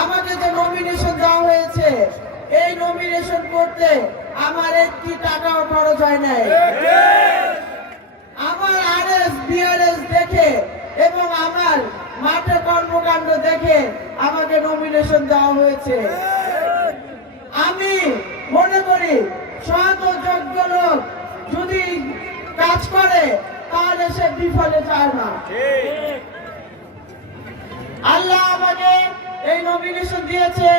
আমাকে যে নমিনেশন দেওয়া হয়েছে, এই নমিনেশন করতে আমার একটি টাকাও খরচ হয় নাই। আমার আরএস বিআরএস দেখে এবং আমার মাঠে কর্মকাণ্ড দেখে আমাকে নমিনেশন দেওয়া হয়েছে। আমি মনে করি সৎ ও যোগ্য লোক যদি কাজ করে তাহলে সে বিফলে যায় না। আল্লাহ আমাকে এই নমিনেশন দিয়েছে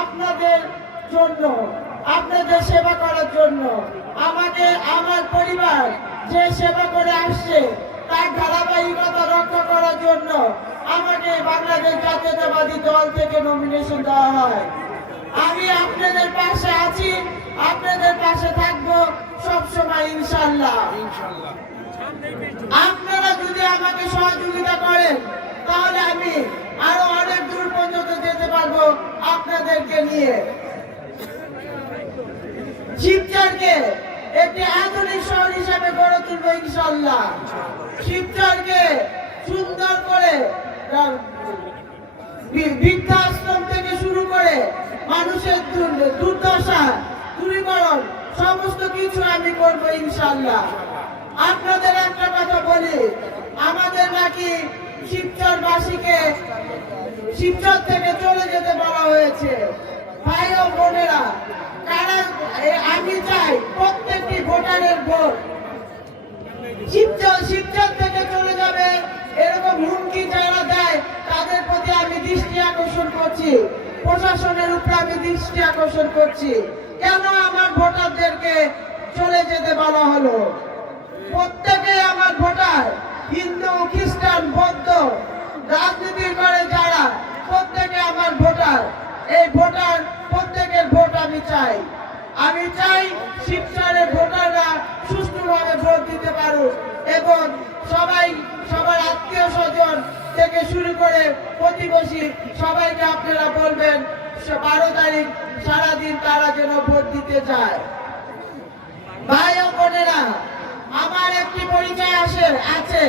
আপনাদের জন্য, আপনাদের সেবা করার জন্য। আমাকে আমার পরিবার যে সেবা করে আসছে তার ধারাবাহিকতা রক্ষা করার জন্য আমাকে বাংলাদেশ জাতীয়তাবাদী দল থেকে নমিনেশন দেওয়া হয়। আমি আপনাদের পাশে আছি, আপনাদের পাশে থাকবো সবসময় ইনশাআল্লাহ। আপনারা যদি আমাকে সহযোগিতা করেন তাহলে আমি আরো অনেক দূর পর্যন্ত যেতে পারবো আপনাদেরকে নিয়ে। শিবচরকে একটি আধুনিক শহর হিসাবে গড়ে তুলবো ইনশাআল্লাহ। শিবচরকে সুন্দর করে বৃদ্ধাশ্রম থেকে শুরু করে মানুষের দুর্দশা দূরীকরণ সমস্ত কিছু আমি করবো ইনশাআল্লাহ। আপনাদের একটা কথা বলি, আমাদের নাকি শিবচরবাসীকে শিবচর থেকে চলে যেতে বলা হয়েছে। ভাই ও বোনেরা, আমি চাই প্রত্যেকটি ভোটারের ভোট শিবচর থেকে চলে যাবে এরকম হুমকি যারা দেয় তাদের প্রতি আমি দৃষ্টি আকর্ষণ করছি, প্রশাসনের উপরে আমি দৃষ্টি আকর্ষণ করছি। কেন আমার ভোটারদেরকে চলে যেতে বলা হলো? প্রত্যেকে আমার ভোটার, হিন্দু, খ্রিস্টান, বৌদ্ধ, রাজনীতি করে যারা, প্রত্যেকে আমার ভোটার। এই ভোটার প্রত্যেকের ভোট আমি চাই। আমি চাই শিবচরের ভোটাররা সুষ্ঠুভাবে ভোট দিতে পারুক এবং সবার আত্মীয় স্বজন থেকে শুরু করে প্রতিবেশী সবাইকে আপনারা বলবেন 12 তারিখ সারাদিন তারা যেন ভোট দিতে যায়। ভাই ও বোনেরা, আমার একটি পরিচয় আছে,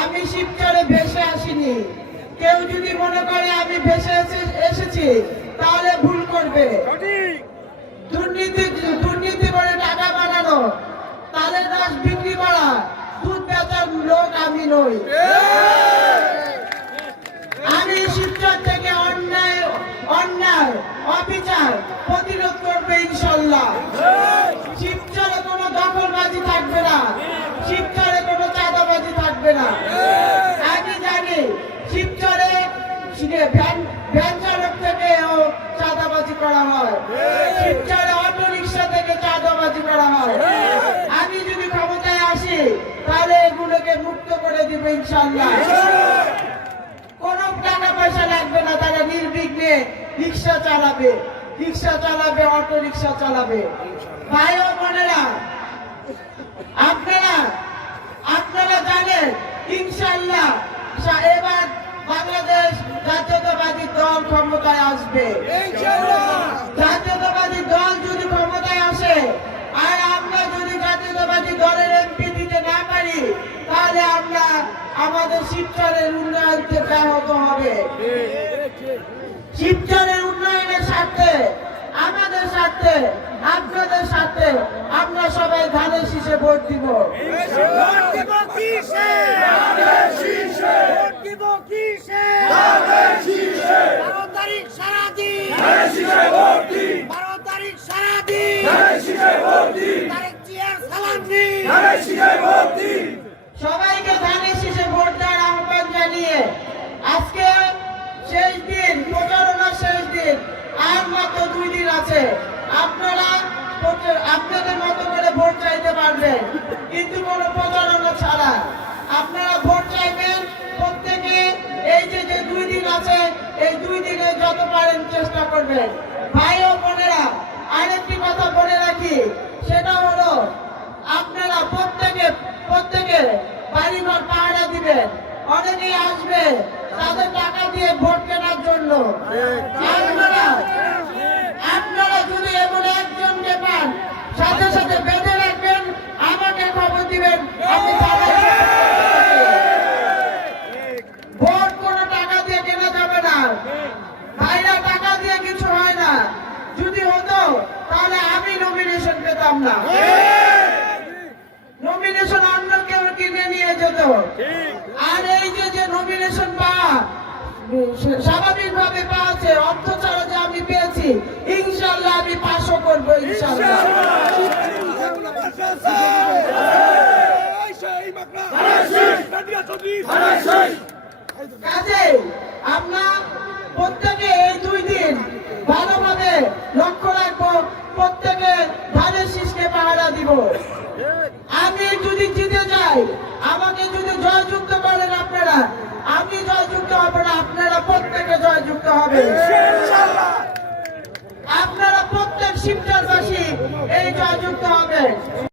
আমি শিবচরে ভেসে আসিনি। কেউ যদি মনে করে আমি ভেসে এসেছি তাহলে ভুল করবে। দুর্নীতি করে টাকা বানানো, তালের রস বিক্রি করা, দুধ বেচার লোক আমি নই। আমি শিবচর থেকে অন্যায় অবিচার প্রতিরোধ করবে ইনশাআল্লাহ। শিবচরে কোনো দখলবাজি থাকবে না, শিবচরে কোনো চাঁদাবাজি থাকবে না। আমি জানি শিবচরে ভ্যান চালক থেকেও চাঁদাবাজি করা হয়, শিবচরে অটো রিক্সা থেকে চাঁদাবাজি করা হয়। আমি যদি ক্ষমতায় আসি তাহলে এগুলোকে মুক্ত করে দিব ইনশাআল্লাহ। কোনো টাকা পয়সা লাগবে না, তারা নির্বিঘ্নে রিক্সা চালাবে, অটো রিক্সা চালাবে। ভাই ও বোনেরা, আপনারা জানেন ইনশাআল্লাহ এবার বাংলাদেশ জাতীয়তাবাদী দল ক্ষমতায় আসবে। জাতীয়তাবাদী দল যদি ক্ষমতায় আসে আর আমরা যদি জাতীয়তাবাদী দলের এমপি দিতে না পারি তাহলে আমরা আমাদের শিবচরের উন্নয়নকে ব্যাহত হবে। শিবচরের উন্নয়নের স্বার্থে, আমাদের স্বার্থে, আপনাদের স্বার্থে আমরা সবাই ধানের শীষে ভোট দিব। সবাইকে ধানের শীষে ভোট দেওয়ার আহ্বান জানিয়ে আজকে শেষ দিন, প্রচারণার শেষ দিন, আর মাত্র 2 দিন আছে। আপনারা আপনাদের মতো করে ভোট চাইতে পারবেন, কিন্তু কোনো প্রচারণা ছাড়া। আপনারা ভোট চাইবেন প্রত্যেকে। এই যে 2 দিন আছে, এই 2 দিনে যত পারেন চেষ্টা করবেন। ভাই ও বোনেরা, আরেকটি কথা বলে রাখি, সেটা হলো আপনারা প্রত্যেকে বাড়িঘর পাহারা দিবেন। অনেকেই আসবে তাদের টাকা দিয়ে ভোট কেনার জন্য। আপনারা যদি এমন একজনকে পান সাথে সাথে বেঁধে রাখবেন, আমাকে খবর দিবেন, আমি ভোট কোনো টাকা দিয়ে কেনা যাবে না। ভাইরা যেতাম না, নমিনেশন অন্য কেউ কিনে নিয়ে যেত। আর এই যে নমিনেশন পাওয়া স্বাভাবিকভাবে পাওয়াছে, অর্থ ছাড়া যে আমি পেয়েছি, ইনশাল্লাহ আমি পাশও করবো ইনশাল্লাহ। কাজে আমরা প্রত্যেকে এই 2 দিন ভালোভাবে লক্ষ্য রাখবো, প্রত্যেকে ধানের শীষকে পাহারা দিব। আমি যদি জিতে যাই, আমাকে যদি জয়যুক্ত করেন আপনারা, আমি জয়যুক্ত হব না, আপনারা প্রত্যেকে জয়যুক্ত হবে। আপনারা প্রত্যেক শিবচরবাসী এই জয়যুক্ত হবে।